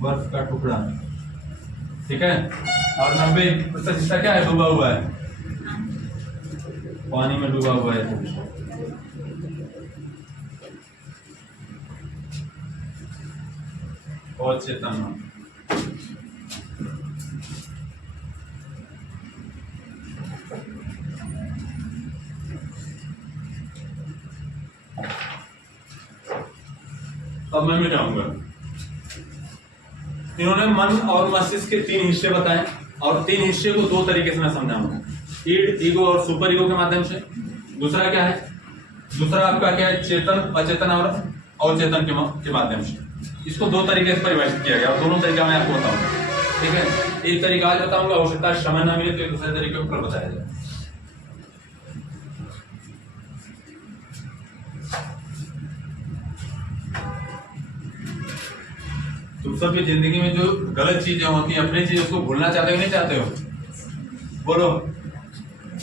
बर्फ का टुकड़ा, ठीक है। और 90% हिस्सा क्या है? डूबा हुआ है। पानी में डूबा हुआ है तो विषय। और चेतन मन, अब मैं मिटाऊंगा। इन्होंने मन और मस्तिष्क के 3 हिस्से बताए और 3 हिस्से को 2 तरीके से मैं समझाऊंगा, ईड, ईगो और सुपर ईगो के माध्यम से। दूसरा क्या है? दूसरा आपका क्या है? चेतन, अचेतन और अवचेतन के माध्यम से। इसको 2 तरीके से परिभाषित किया गया और दोनों तरीका मैं आपको बताऊंगा। ठीक है, एक तरीका आज बताऊंगा, हो सकता है समय ना मिले तो दूसरे तरीके पर बताया जाए। तुम सबकी जिंदगी में जो गलत चीजें होती हैं, अपनी चीज, उसको भूलना चाहते हो नहीं चाहते हो? बोलो।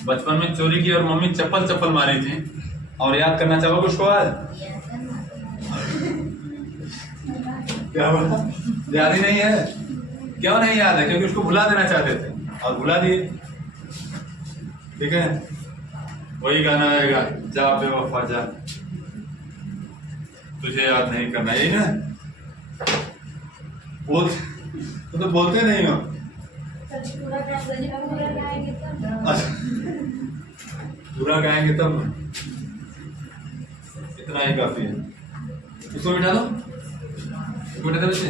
बचपन में चोरी की और मम्मी चप्पल चप्पल मारी थी और याद करना चाहोगे उसको आज? क्या बोला? याद ही नहीं है। क्यों नहीं याद है? क्योंकि उसको भुला देना चाहते थे और भुला दिए। ठीक है, वही गाना आएगा, जा बेवफा जा, तुझे याद नहीं करना, यही ना? तो बोलते नहीं हो। पूरा गाएंगे तब इतना ही काफी है। इसको मिटा दो, मिटा दो बच्चे।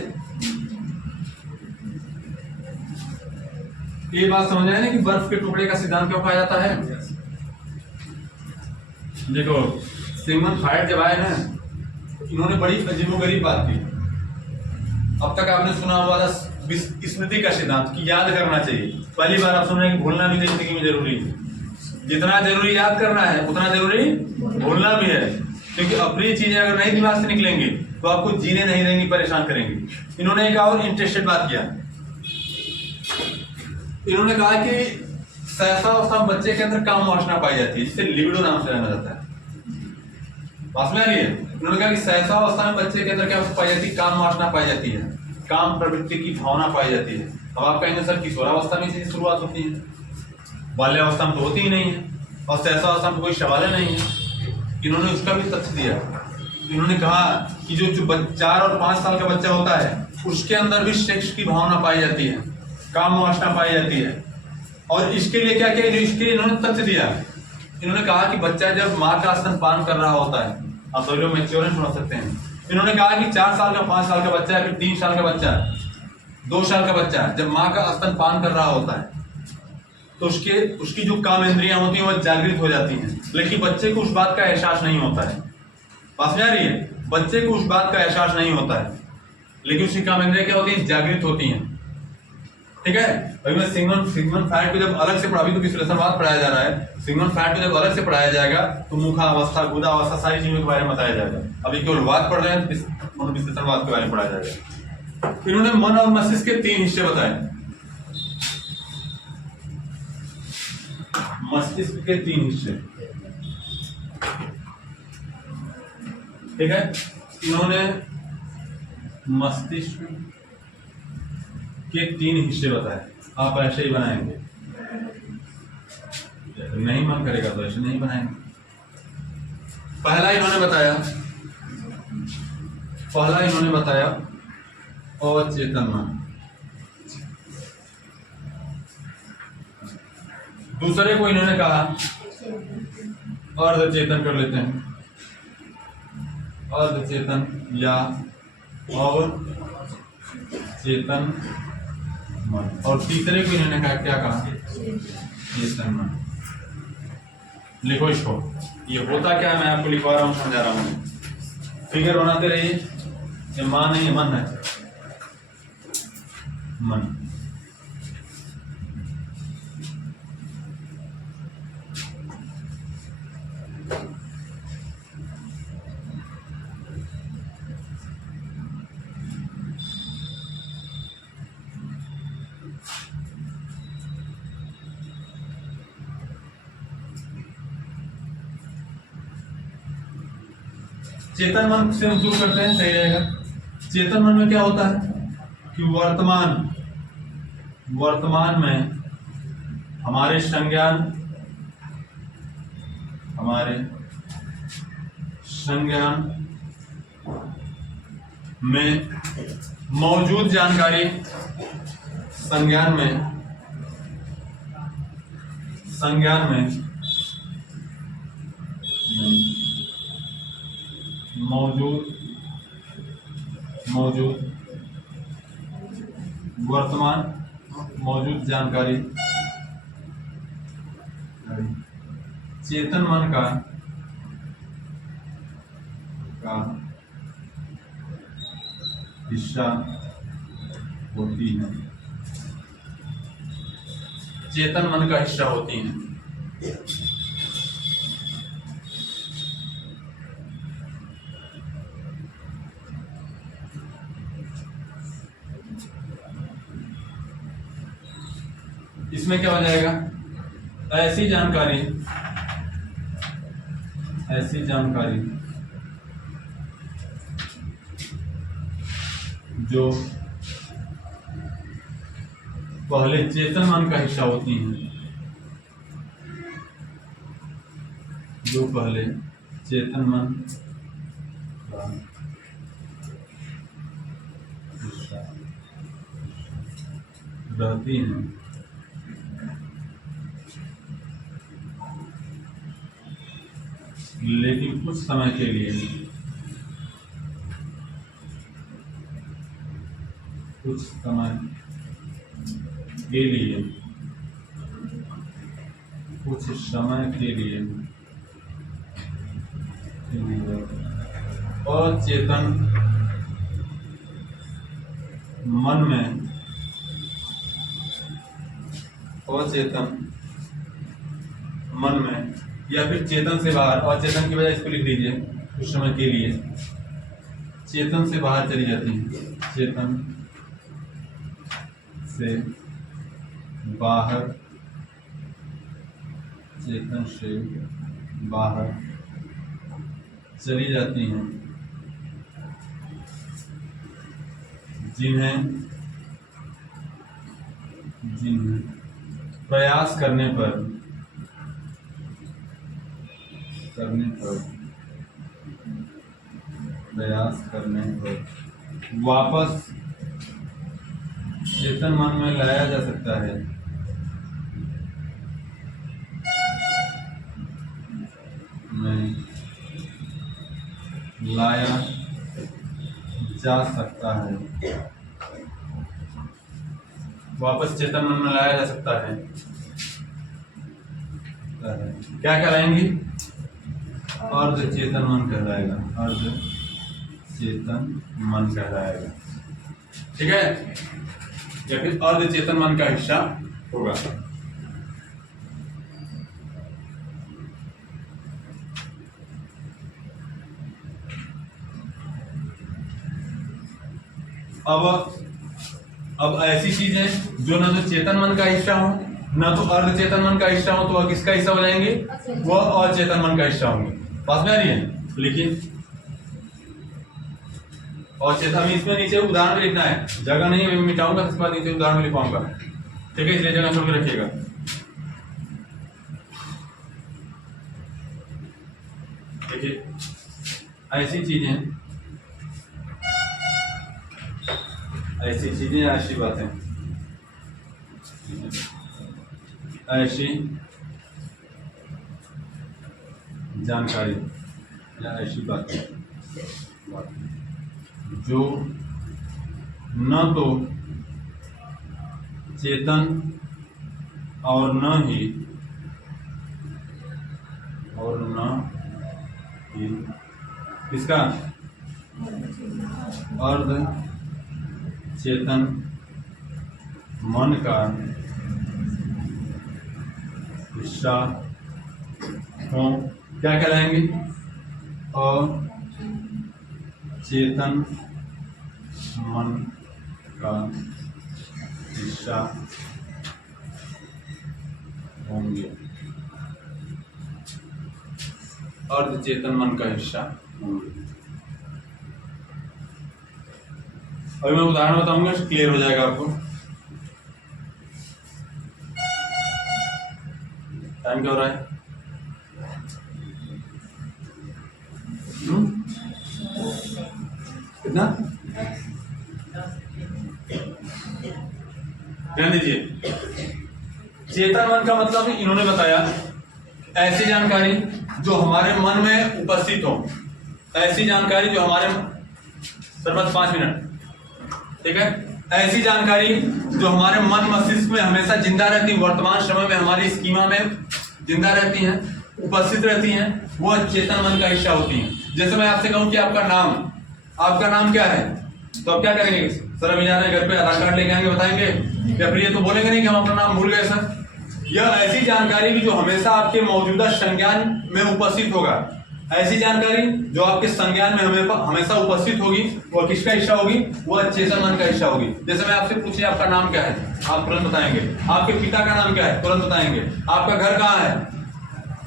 ये बात समझ आए ना कि बर्फ के टुकड़े का सिद्धांत क्यों कहा जाता है? देखो, सिगमंड फ्रायड जब आए ना, इन्होंने बड़ी अजीबोगरीब बात की। अब तक आपने सुना हुआ था स्मृति का सिद्धांत कि याद करना चाहिए। पहली बार आप सुन रहे हैं कि भूलना भी जिंदगी में जरूरी है। जितना जरूरी याद करना है उतना जरूरी भूलना भी है, क्योंकि अप्रिय चीजें अगर नहीं दिमाग से निकलेंगी तो आपको जीने नहीं देंगी, परेशान करेंगी। इन्होंने एक और इंटरेस्टेड बात किया। इन्होंने कहा कि सहसा बच्चे के अंदर काम वासना पाई जाती है, जिसे लिबिडो नाम से जाना जाता है। बात में आ रही है? उन्होंने कहा कि सहसा अवस्था में बच्चे के अंदर क्या पाई जाती है? काम वासना पाई जाती है, काम प्रवृत्ति की भावना पाई जाती है। अब आप कहेंगे सर किशोरावस्था में से शुरुआत होती है, बाल्यावस्था में तो होती ही नहीं है, और सहसा अवस्था में कोई सवाल नहीं है। इन्होंने उसका भी तथ्य दिया। इन्होंने कहा कि जो 4 और 5 साल का बच्चा होता है उसके अंदर भी सेक्स की भावना पाई जाती है, काम वासना पाई जाती है। और इसके लिए क्या किया? इसके लिए इन्होंने तथ्य दिया। इन्होंने कहा कि बच्चा जब माँ का स्तनपान कर रहा होता है, आप सभी लोग मैच्योर समझ सकते हैं। इन्होंने कहा कि 4 साल का, 5 साल का बच्चा है, फिर 3 साल का बच्चा है, 2 साल का बच्चा है, जब माँ का स्तनपान कर रहा होता है तो उसकी जो काम इंद्रियां होती हैं वह जागृत हो जाती हैं, लेकिन बच्चे को उस बात का एहसास नहीं होता है। बात में आ रही है? बच्चे को उस बात का एहसास नहीं होता है, लेकिन उसकी काम इंद्रियां क्या होती हैं? जागृत होती हैं। ठीक है, अभी मैं सिगमंड फ्रायड को जब अलग से पढ़ा, अभी तो विश्लेषणवाद पढ़ाया जा रहा है, सिगमंड फ्रायड को जब अलग से पढ़ाया जाएगा तो मुखावस्था, गुदावस्था, सारी चीजों के बारे में बताया जाएगा। अभी केवल वाद पढ़ रहे हैं, विश्लेषणवाद के बारे में पढ़ाया जाएगा। इन्होंने मन और मस्तिष्क के 3 हिस्से बताए। मस्तिष्क के 3 हिस्से, ठीक है। इन्होंने मस्तिष्क के 3 हिस्से बताए। आप ऐसे ही बनाएंगे, नहीं मन करेगा तो ऐसे नहीं बनाएंगे। पहला इन्होंने बताया अचेतन मन। दूसरे को इन्होंने कहा अर्धचेतन, कर लेते हैं अर्धचेतन या अवचेतन मन। और तीसरे को इन्होंने कहा, क्या कहा? चेतन मन। लिखो इसको। ये होता क्या है मैं आपको लिखवा रहा हूँ, समझा रहा हूँ। फिगर बनाते रहिए। ये मान नहीं है, मन है। मन। चेतन मन से हम शुरू करते हैं, सही रहेगा। चेतन मन में क्या होता है कि वर्तमान में हमारे संज्ञान हमारे संज्ञान में मौजूद जानकारी, संज्ञान में मौजूद वर्तमान मौजूद जानकारी चेतन मन का हिस्सा होती है। चेतन मन का हिस्सा होती है। इसमें क्या हो जाएगा? ऐसी जानकारी जो पहले चेतन मन का हिस्सा होती हैं, जो पहले चेतन मन का हिस्सा रहती हैं, लेकिन कुछ समय के लिए अचेतन मन में या फिर चेतन से बाहर, अचेतन की वजह इसको लिख लीजिए, कुछ समय के लिए चेतन से बाहर चली जाती है। चेतन से बाहर चली जाती हैं, जिन्हें प्रयास करने पर वापस चेतन मन में लाया जा सकता है। वापस चेतन मन में लाया जा सकता है। क्या कहलाएंगी? अर्ध चेतन मन कहलाएगा। अर्ध चेतन मन कहलाएगा, ठीक है, या फिर अर्ध चेतन मन का हिस्सा होगा। अब ऐसी चीज है जो ना तो चेतन मन का हिस्सा हो, ना तो अर्ध चेतन मन का हिस्सा हो, तो वह किसका हिस्सा हो जाएंगे? वह अचेतन मन का हिस्सा होंगे। पास में आ रही है? लेकिन और चेतन, इसमें नीचे उदाहरण भी लिखना है, जगह नहीं मैं मिटाऊंगा, इसके बाद नीचे उदाहरण भी लिखवाऊंगा, ठीक है, इसलिए जगह छोड़ के रखिएगा। देखिए ऐसी चीजें, ऐसी बातें, ऐसी जानकारी या ऐसी बातें जो न तो चेतन और न ही किसका? अर्ध चेतन मन का हिस्सा हो, क्या कहलाएंगे? अचेतन मन का हिस्सा होंगे। अर्ध चेतन मन का हिस्सा होंगे। अभी मैं उदाहरण बताऊंगा, क्लियर हो जाएगा आपको। टाइम क्या हो रहा है? कितना? ध्यान दीजिए, चेतन मन का मतलब इन्होंने बताया ऐसी जानकारी जो हमारे मन में उपस्थित हो, ऐसी जानकारी जो हमारे सरबत 5 मिनट, ठीक है, ऐसी जानकारी जो हमारे मन मस्तिष्क में हमेशा जिंदा रहती, वर्तमान समय में हमारी स्कीमा में जिंदा रहती हैं, उपस्थित रहती हैं, वो चेतन मन का हिस्सा होती हैं। जैसे मैं आपसे कहूं कि आपका नाम क्या है, तो आप क्या करेंगे? सर अभी जा रहे हैं घर पे, आधार कार्ड लेके आएंगे, बताएंगे, या फिर ये तो बोलेंगे नहीं कि हम अपना नाम भूल गए सर। यह ऐसी जानकारी भी जो हमेशा आपके मौजूदा संज्ञान में उपस्थित होगा, ऐसी जानकारी जो आपके संज्ञान में हमेशा उपस्थित होगी, वो किसका हिस्सा होगी? वह चेतन मन का हिस्सा होगी। जैसे मैं आपसे पूछे आपका नाम क्या है, आप तुरंत बताएंगे। आपके पिता का नाम क्या है, तुरंत बताएंगे। आपका घर कहाँ है,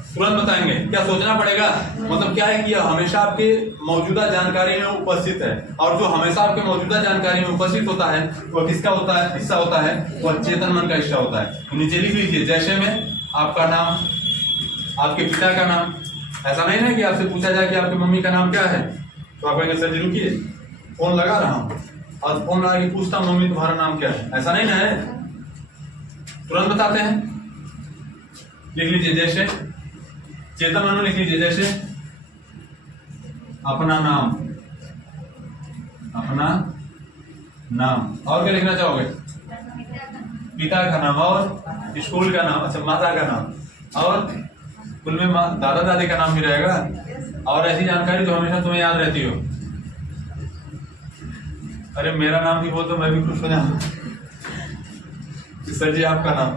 तुरंत बताएंगे। क्या सोचना पड़ेगा? मतलब क्या है कि यह हमेशा आपके मौजूदा जानकारी में उपस्थित है, और जो हमेशा आपके मौजूदा जानकारी में उपस्थित होता है वह किसका होता है? हिस्सा होता है, वह चेतन मन का हिस्सा होता है। तो नीचे लिख लीजिए, जैसे में आपका नाम, आपके पिता का नाम। ऐसा नहीं है कि आपसे पूछा जाए कि आपकी मम्मी का नाम क्या है, तो आप कहेंगे सर जी रुकिए, फोन लगा रहा हूँ, और फोन लगा के पूछता हूँ मम्मी तुम्हारा नाम क्या है। ऐसा नहीं ना है, तुरंत बताते हैं। लिख लीजिए, जैसे चेतन मन में लिख लीजिए, जैसे अपना नाम, अपना नाम। और क्या लिखना चाहोगे? पिता का नाम, और स्कूल का नाम, अच्छा माता का नाम, और कुल में दादा दादी का नाम भी रहेगा, और ऐसी जानकारी जो हमेशा तुम्हें याद रहती हो। अरे मेरा नाम भी बोल तो मैं भी खुश हो जाऊं। सर जी आपका नाम,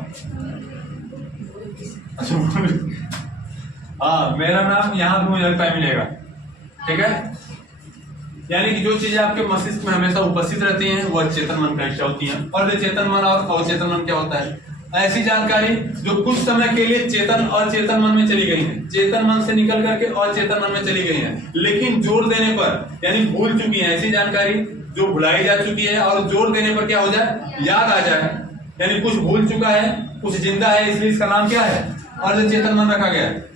अच्छा हाँ मेरा नाम यहाँ भी मुझे लगता है मिलेगा, ठीक है। यानी कि जो चीजें आपके मस्तिष्क में हमेशा उपस्थित रहती हैं वह चेतन मन का हिस्सा होती हैं। और चेतन मन और अवचेतन मन क्या होता है? ऐसी जानकारी जो कुछ समय के लिए चेतन और चेतन मन में चली गई है, चेतन मन से निकल करके और चेतन मन में चली गई है, लेकिन जोर देने पर यानी भूल चुकी है। ऐसी जानकारी जो भुलाई जा चुकी है और जोर देने पर क्या हो जाए? याद आ जाए। यानी कुछ भूल चुका है, कुछ जिंदा है, इसलिए इसका नाम क्या है? और चेतन मन रखा गया है।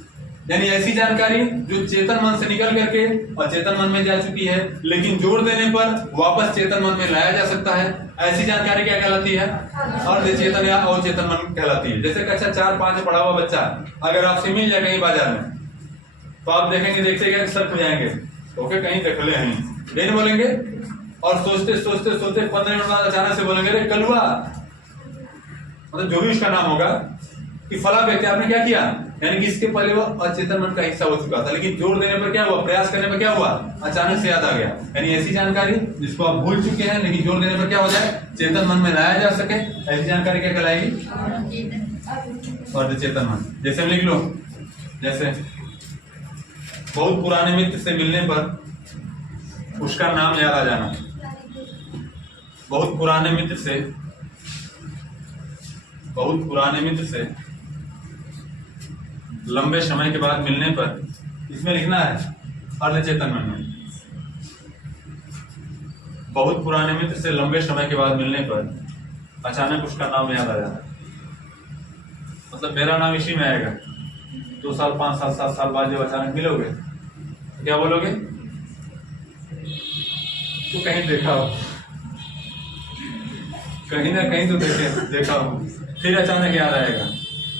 यानी ऐसी जानकारी जो चेतन मन से निकल करके और चेतन मन में जा चुकी है, लेकिन जोर देने पर वापस चेतन मन में लाया जा सकता है, ऐसी जानकारी क्या कहलाती है? अर्ध चेतन या अवचेतन मन कहलाती है। जैसे कक्षा 4-5 में पढ़ा हुआ बच्चा अगर आपसे मिल जाए कहीं बाजार में, तो आप देखेंगे, देखते क्या सर खुल जाएंगे, ओके कहीं देख ले हैं, नहीं बोलेंगे, और सोचते सोचते सोचते 15 मिनट बाद अचानक से बोलेंगे अरे कल हुआ, मतलब जो भी उसका नाम होगा कि फला व्यक्ति आपने क्या किया, यानी कि इसके पहले वो अचेतन मन का हिस्सा हो चुका था, लेकिन जोर देने पर क्या हुआ? प्रयास करने पर क्या हुआ? अचानक से याद आ गया। यानी ऐसी जानकारी जिसको आप भूल चुके हैं लेकिन जोर देने पर क्या हो जाए? चेतन मन में लाया जा सके, ऐसी जानकारी क्या कहलाएगी? और चेतन मन। जैसे लिख लो, जैसे बहुत पुराने मित्र से मिलने पर उसका नाम याद आ जाना। बहुत पुराने मित्र से लंबे समय के बाद मिलने पर, इसमें लिखना है अर्धचेतन मन में। बहुत पुराने मित्र से लंबे समय के बाद मिलने पर अचानक उसका नाम याद आ जाता, मतलब मेरा नाम इसी में आएगा। 2 साल 5 साल 7 साल बाद जब अचानक मिलोगे तो क्या बोलोगे? तो कहीं देखा हो, कहीं ना कहीं तो देखा हो। फिर अचानक याद आएगा,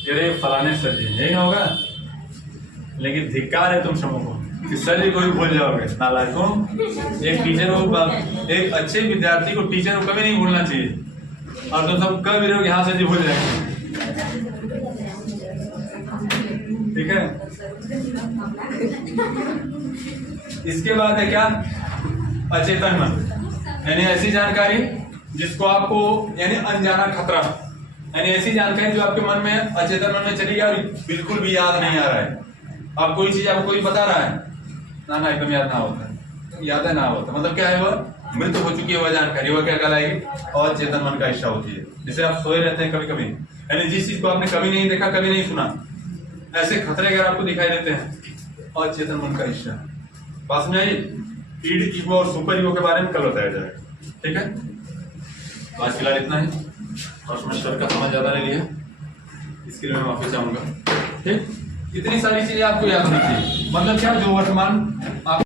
अरे फलाने सर जी, यही होगा। लेकिन धिक्कार है तुम सबों को कि सर जी को भी भूल जाओगे, नालायकों। एक टीचर को, एक अच्छे विद्यार्थी को टीचर को कभी नहीं भूलना चाहिए, और तुम सब कभी रहोगे हाँ सर जी भूल जाएंगे, ठीक है। इसके बाद है क्या? अचेतन मन, यानी ऐसी जानकारी जिसको आपको यानी अनजाना खतरा, यानी ऐसी जानकारी जो आपके मन में अचेतन मन में चली गई और बिल्कुल भी याद नहीं आ रहा है। अब कोई चीज आपको कोई बता रहा है ना एकदम याद ना होता है, याद है ना होता, मतलब क्या है? वह मृत हो चुकी है वह जानकारी, वह क्या कहलाएगी? और चेतन मन का हिस्सा होती है। जैसे आप सोए रहते हैं कभी कभी, यानी जिस चीज को आपने कभी नहीं देखा, कभी नहीं सुना, ऐसे खतरे अगर आपको दिखाई देते हैं, और चेतन मन का हिस्सा। पास में आइए, ईड ईगो और सुपर ईगो के बारे में कल बताया जाएगा, ठीक है। आज फिलहाल इतना ही, और मैं सर का समझ ज्यादा नहीं लिया, इसके लिए मैं माफी चाहूंगा, ठीक। इतनी सारी चीजें आपको याद रखनी चाहिए, मतलब क्या? जो वर्तमान आप